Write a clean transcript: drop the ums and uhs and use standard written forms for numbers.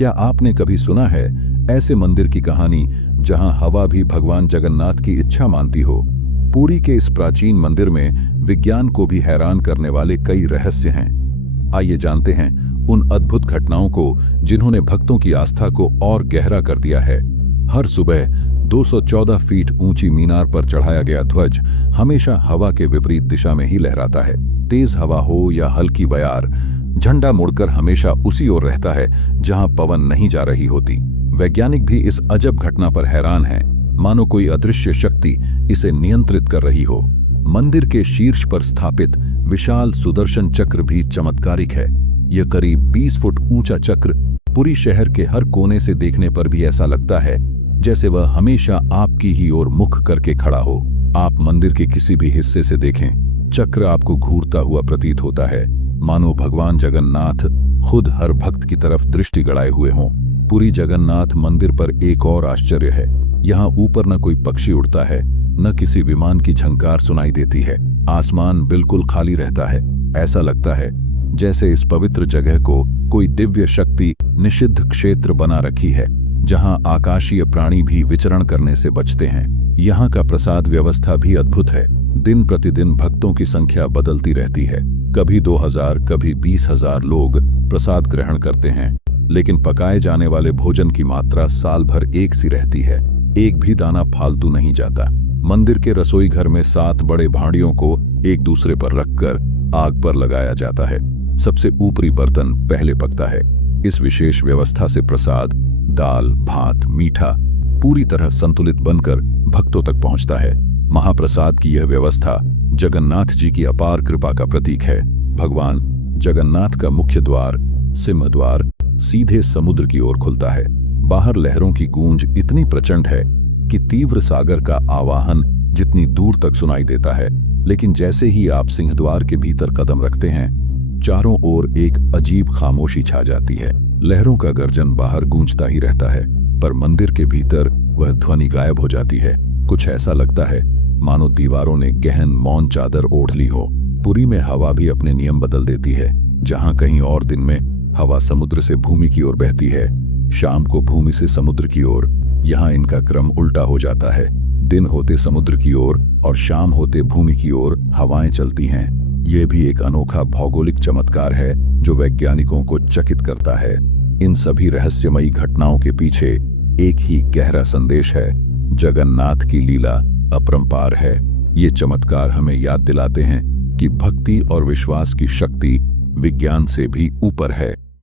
क्या आपने कभी सुना है ऐसे मंदिर की कहानी जहां हवा भी भगवान जगन्नाथ की इच्छा मानती हो? पुरी के इस प्राचीन मंदिर में विज्ञान को भी हैरान करने वाले कई रहस्य हैं। आइए जानते हैं उन अद्भुत घटनाओं को जिन्होंने भक्तों की आस्था को और गहरा कर दिया है। हर सुबह 214 फीट ऊंची मीनार पर चढ़ाया गया ध्वज हमेशा हवा के विपरीत दिशा में ही लहराता है। तेज हवा हो या हल्की बयार, झंडा मुड़कर हमेशा उसी ओर रहता है जहां पवन नहीं जा रही होती। वैज्ञानिक भी इस अजब घटना पर हैरान हैं, मानो कोई अदृश्य शक्ति इसे नियंत्रित कर रही हो। मंदिर के शीर्ष पर स्थापित विशाल सुदर्शन चक्र भी चमत्कारिक है। यह करीब 20 फुट ऊंचा चक्र पुरी शहर के हर कोने से देखने पर भी ऐसा लगता है जैसे वह हमेशा आपकी ही ओर मुख करके खड़ा हो। आप मंदिर के किसी भी हिस्से से देखें, चक्र आपको घूरता हुआ प्रतीत होता है, मानो भगवान जगन्नाथ खुद हर भक्त की तरफ दृष्टि गड़ाए हुए हों। पुरी जगन्नाथ मंदिर पर एक और आश्चर्य है। यहाँ ऊपर न कोई पक्षी उड़ता है, न किसी विमान की झंकार सुनाई देती है। आसमान बिल्कुल खाली रहता है। ऐसा लगता है जैसे इस पवित्र जगह को कोई दिव्य शक्ति निषिद्ध क्षेत्र बना रखी है, जहां आकाशीय प्राणी भी विचरण करने से बचते हैं। यहाँ का प्रसाद व्यवस्था भी अद्भुत है। दिन प्रतिदिन भक्तों की संख्या बदलती रहती है। कभी 2000, कभी 20,000 लोग प्रसाद ग्रहण करते हैं, लेकिन पकाए जाने वाले भोजन की मात्रा साल भर एक सी रहती है। एक भी दाना फालतू नहीं जाता। मंदिर के रसोई घर में 7 बड़े भांडियों को एक दूसरे पर रखकर आग पर लगाया जाता है। सबसे ऊपरी बर्तन पहले पकता है। इस विशेष व्यवस्था से प्रसाद, दाल, भात, मीठा पूरी तरह संतुलित बनकर भक्तों तक पहुंचता है। महाप्रसाद की यह व्यवस्था जगन्नाथ जी की अपार कृपा का प्रतीक है। भगवान जगन्नाथ का मुख्य द्वार, सिंहद्वार, सीधे समुद्र की ओर खुलता है। बाहर लहरों की गूंज इतनी प्रचंड है कि तीव्र सागर का आवाहन जितनी दूर तक सुनाई देता है। लेकिन जैसे ही आप सिंहद्वार के भीतर कदम रखते हैं, चारों ओर एक अजीब खामोशी छा जाती है। लहरों का गर्जन बाहर गूंजता ही रहता है, पर मंदिर के भीतर वह ध्वनि गायब हो जाती है। कुछ ऐसा लगता है मानो दीवारों ने गहन मौन चादर ओढ़ ली हो। पुरी में हवा भी अपने नियम बदल देती है। जहां कहीं और दिन में हवा समुद्र से भूमि की ओर बहती है, शाम को भूमि से समुद्र की ओर। यहाँ इनका क्रम उल्टा हो जाता है। दिन होते समुद्र की ओर और शाम होते भूमि की ओर हवाएं चलती हैं। ये भी एक अनोखा भौगोलिक चमत्कार है जो वैज्ञानिकों को चकित करता है। इन सभी रहस्यमयी घटनाओं के पीछे एक ही गहरा संदेश है। जगन्नाथ की लीला अपरंपार है। ये चमत्कार हमें याद दिलाते हैं कि भक्ति और विश्वास की शक्ति विज्ञान से भी ऊपर है।